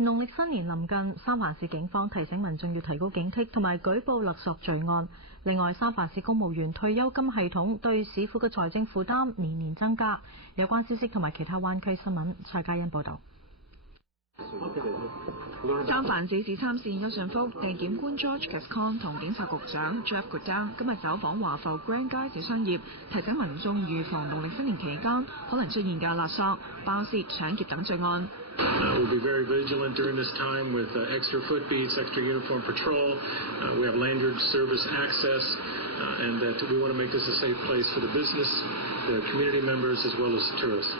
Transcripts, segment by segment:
農曆新年臨近，三藩市警方提醒民眾要提高警惕同埋舉報勒索罪案。另外，三藩市公務員退休金系統對市府嘅財政負擔年年增加。有關消息同埋其他灣區新聞，蔡嘉欣報道。三藩市市參事邱信福、地檢官 George Gascon 同警察局長 Jeff Goodell 今日走訪華埠 Grand 街小商業，提醒民眾預防農曆新年期間可能出現嘅勒索、爆竊、搶劫等罪案。We'll be very vigilant during this time with extra footbeats, extra uniform patrol. We have lanyard service access, and that we want to make this a safe place for the business, the community members, as well as tourists.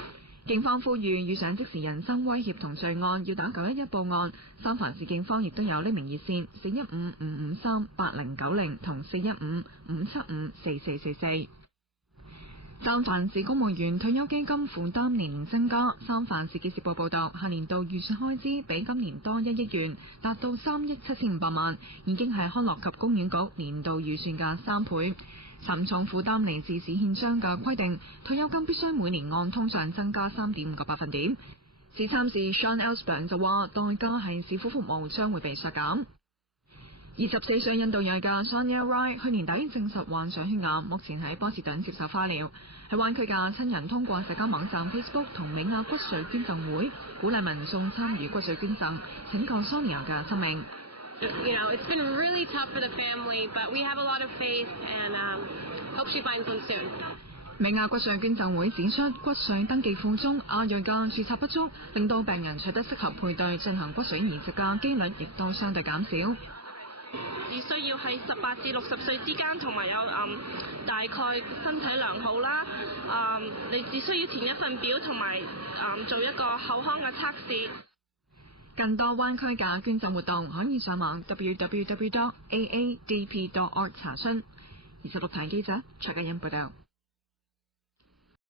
警方呼籲遇上即時人身威脅同罪案，要打911報案。三藩市警方亦都有匿名熱線415-553-8090同415-575-4444。三藩市公務員退休基金負擔年年增加。三藩市記事報報道，下年度預算開支比今年多1億元，達到3億7500萬，已經係康樂及公園局年度預算嘅3倍。沉重負擔嚟自市憲章嘅規定，退休金必須每年按通脹增加3.5個百分點。市參事 Sean Ellsburn 就話，代價係市府服務將會被削減。24歲印度裔嘅 Sonia Rai 去年底證實患上血癌，目前喺波士頓接受化療。喺灣區嘅親人通過社交網站 Facebook 同美亞骨髓捐贈會鼓勵民眾參與骨髓捐贈，拯救 Sonia 嘅生命。It's been really tough for the family, but we have a lot of faith and hope she finds one soon. 美亞骨髓捐贈會指出，骨髓登記庫中亞裔嘅註冊不足，令到病人取得適合配對進行骨髓移植嘅機率亦都相對減少。只需要喺18至60歲之間，同埋有大概身體良好啦。你只需要填一份表，同埋做一個口腔嘅測試。更多灣區嘅捐贈活動可以上網 www.aadp.org 查詢。26台記者蔡嘉欣報道。